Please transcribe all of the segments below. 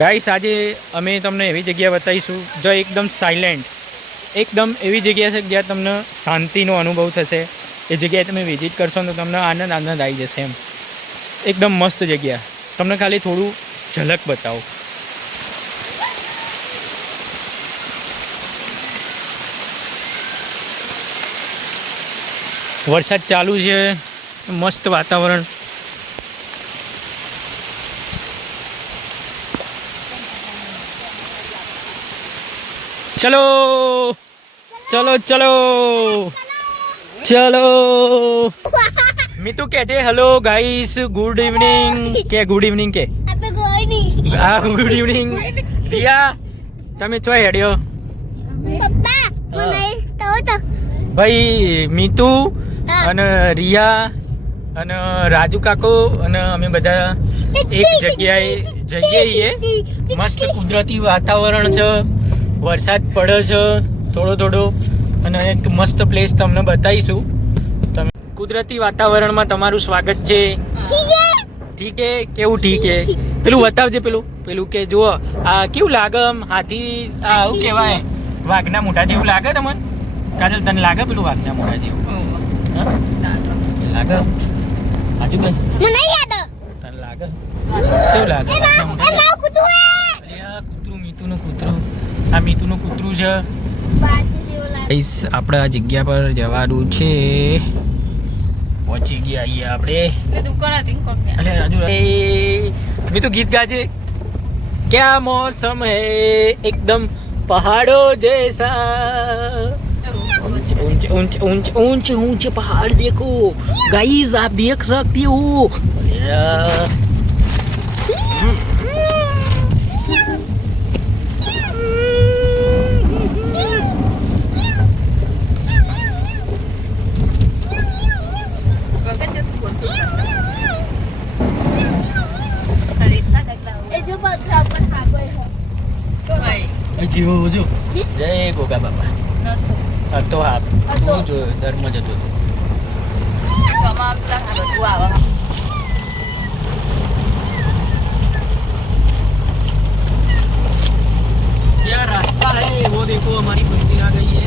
Guys આજે અમે તમને એવી જગ્યા બતાવીશું જો એકદમ સાયલેન્ટ, એકદમ એવી જગ્યા છે જ્યાં તમને શાંતિનો અનુભવ થશે. એ જગ્યાએ તમે વિઝિટ કરશો તો તમને આનંદ આવી જશે. એમ એકદમ મસ્ત જગ્યા. તમને ખાલી થોડું ઝલક બતાવો. વરસાદ ચાલુ છે, મસ્ત વાતાવરણ. ચલો ચલો ચલો ચલો. મીતુ કે છે હેલો ગાઈસ, ગુડ ઇવનિંગ. કે ગુડ ઇવનિંગ કે હા ગુડ ઇવનિંગ. રિયા તમે છો હેડ્યો? ભાઈ મીતુ અને રિયા અને રાજુ કાકો અને અમે બધા એક જગ્યાએ જઈએ છીએ. મસ્ત કુદરતી વાતાવરણ છે, વરસાદ પડે છે થોડો થોડો, અને એક મસ્ત પ્લેસ તમને બતાવીશું. તમે કુદરતી વાતાવરણમાં તમારું સ્વાગત છે. ઠીક હે? કેવું ઠીક હે? પેલું બતાવજે, પેલું કે જુઓ આ કેવું લાગે. આમ હાથી આવું કહેવાય, વાઘના મોઢા જેવું લાગે તમને? કાજલ તને લાગે પેલું વાઘના મોઢા જેવું લાગે? હાજુ કઈ તને લાગે? કેવું લાગે? કૂતરું, મીતુનું કૂતરું. આ મીતુનું કૂતરું છે. આપણે આ જગ્યા પર જવાનું છે. પહોંચી ગયા આપણે. મીતુ ગીત ગાજે. ક્યા મોસમ હે એકદમ પહાડો જैसा, ऊंचे ऊंचे पहाड़ देखो गाइस, आप देख सकते हो. જીવો જો જય ગોગા બાપા હતો. હા તું જો ધર્મ જતો હતો. क्या रास्ता है वो देखो, हमारी बस्ती आ गई है.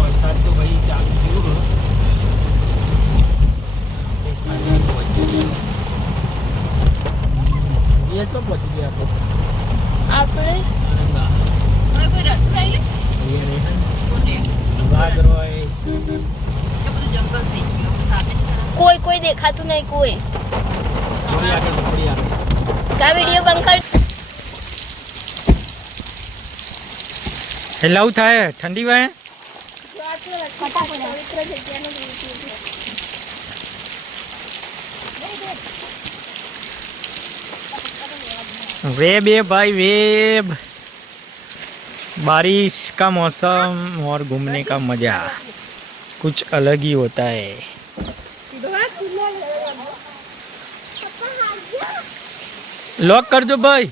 वरसाद तो भाई चालू थયું. ये तो पहुंच गया આપણે કોઈ રસ્તો નહીં. કોઈ દેખાતું નહીં. કોઈ કા વિડિયો બંધ કર. હેલાવ થાય ઠંડી વાય. वेब है भाई वेब. बारिश का मौसम और घूमने का मज़ा कुछ अलग ही होता है. लॉक कर दो भाई.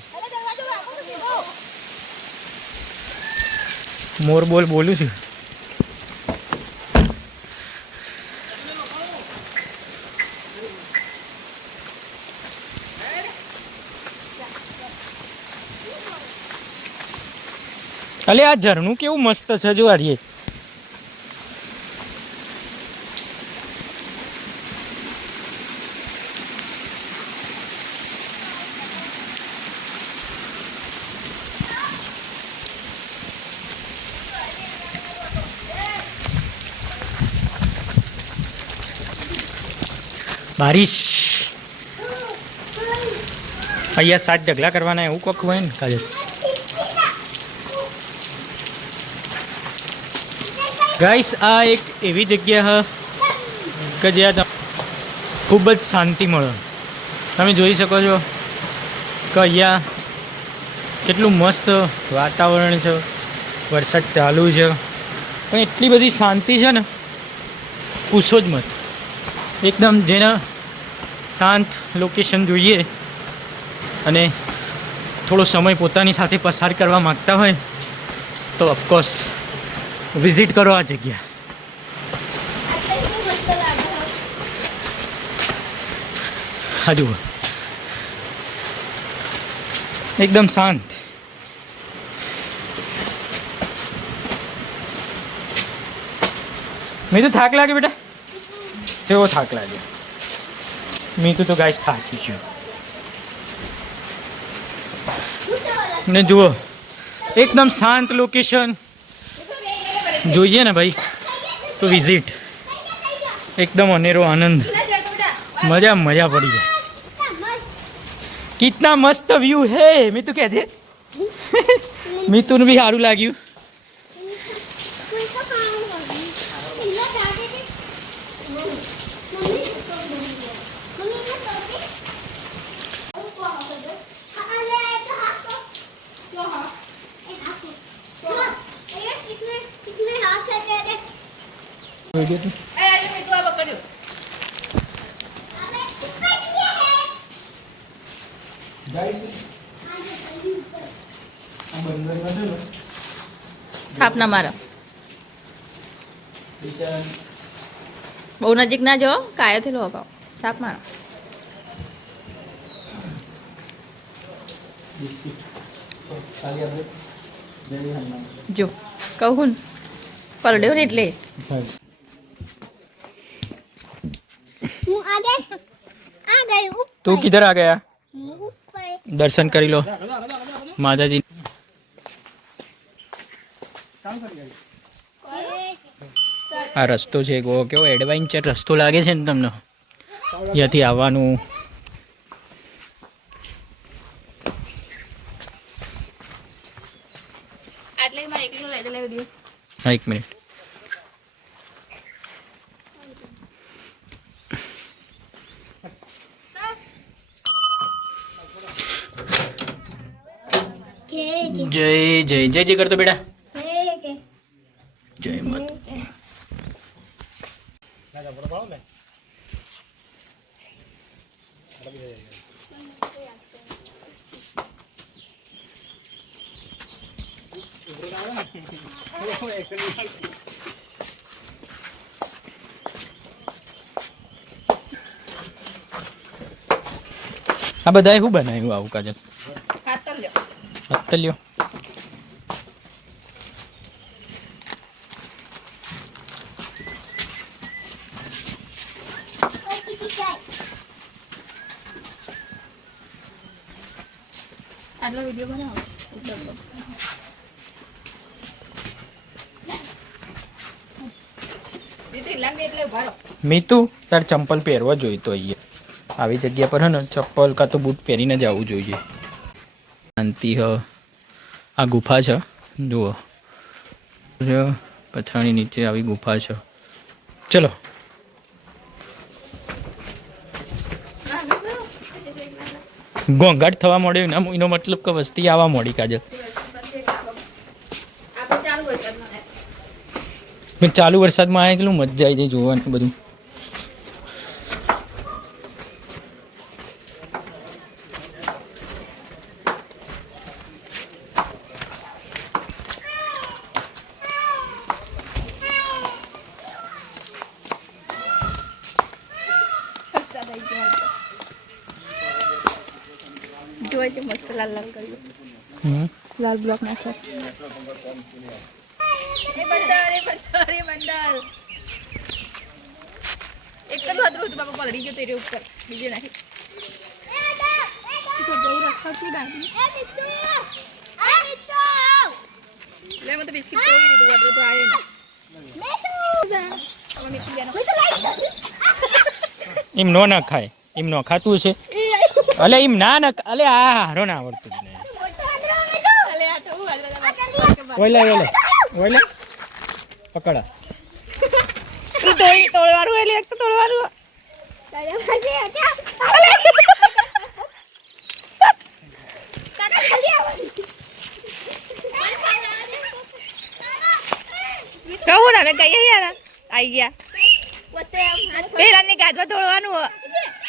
मोर बोल बोलू છું. અલે આ ઝરણું કેવું મસ્ત છે જો. આરીએ બારિશ. અહીંયા 7 ઢગલા કરવાના એવું કોક હોય ને કાલે. ગાઈસ આ એક એવી જગ્યા કે જ્યાં ખૂબ જ શાંતિ મળે. તમે જોઈ શકો છો કે અહીંયા કેટલું મસ્ત વાતાવરણ છે, વરસાદ ચાલુ છે, પણ એટલી બધી શાંતિ છે ને પૂછો જ મત. એકદમ જેને શાંત લોકેશન જોઈએ અને થોડો સમય પોતાની સાથે પસાર કરવા માગતા હોય તો ઓફકોર્સ વિઝિટ કરો આ જગ્યા. હજુ એકદમ શાંત. મીતુ થાક લાગે બેટા? કેવો થાક લાગે? મીતુ તો ગાઈસ થાકી ગયું. ને જુઓ એકદમ શાંત લોકેશન. જોઈએ ને ભાઈ તો વિઝિટ. એકદમ અનેરો આનંદ. મજા મજા પડી જાય. कितना मस्त व्यू है मीतू कहते मीतू ने भी सारू लाग्યું. થાપ ના મારો બહુ નજીક ના જો કાયો થયેલો અભાવ. થાપ મારો. જો કહું ને પરડ્યો ને એટલે तू किधर आ गया? दर्शन करी लो माता जी. આ રસ્તો છે કેવો એડવેન્ચર રસ્તો લાગે છે ને તમને અહીંયાથી આવવાનું. હા 1 મિનિટ. જય જય જય જય કરતો બેટા. જય માતા. આ બધાએ શું બનાવ્યું આવું કાજલ? હત્તલ્યો. આટલો વિડિયો બનાવો. મીતુ તાર ચંપલ પહેરવા જોઈતો અહીંયા આવી જગ્યા પર હે ને ચપ્પલ કાં તો બૂટ પહેરીને જ આવવું જોઈએ. શાંતિ હ. આ ગુફા છે જુઓ. પથરાની નીચે આવી ગુફા છે. ચલો ઘોંઘાટ થવા માંડ્યો ને એનો મતલબ કે વસ્તી આવવા માંડી કાજલ. ચાલુ વરસાદમાં આવે કેટલું મજા આવી જાય જોવાનું બધું. જોઈ મસ્ત લાલ લાલ કર્યું. લાલ બ્લોક નાખ્યો. એક તો હતું બાપા પલડી ગયો તેરે ઉપર બીજે નાખી તો બહુ રખાતી નાખી લે મને તો બિસ્કિટ તોડી દીધું વડરો તો આવ્યો ને એમ નો ના ખાય. એમ નો ખાતું છે. અલે એમ ના અલે આ હારો ના આવડતું જ નહીં. ઓલે પકડા તોડવાનું એટલે એક તો તોડવાનું કહું ને અમે કહીએ યાર આવી ગયા પેલાની ગાજવા તોડવાનું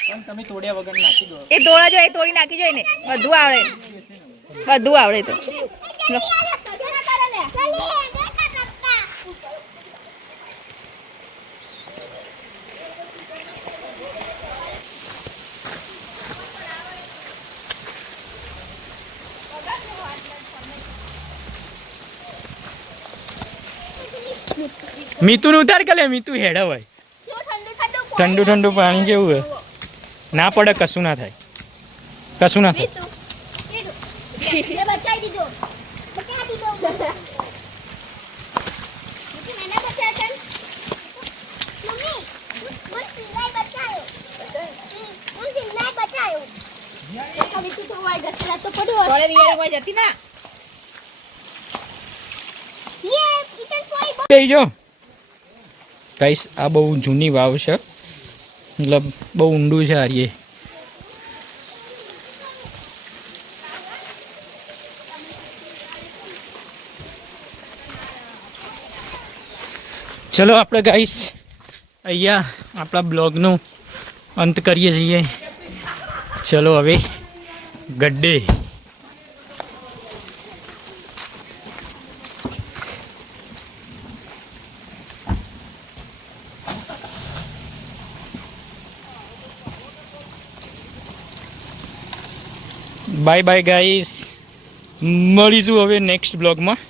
પણ તમે તોડ્યા વગર નાખી દો. એ તોડા જો એ તોડી નાખી જાય ને બધું આવડે તો મીતુને ઉતાર કે લે મીતુ હેડ હોય ઠંડુ ઠંડુ પાણી કેવું હોય ના પડે કશું ના થાય કશું ના થાય થોડે રિયલ કોઈ જતી ના બેહી જો ગાઈસ આ બહુ જૂની વાવ છે મતલબ બહુ ઊંડું છે આરીએ ચલો આપણે ગાઈસ અહીંયા આપણા બ્લોગનો અંત કરીએ છીએ ચલો હવે ગड्डे બાય બાય ગાઈસ મળીશું હવે નેક્સ્ટ બ્લોગમાં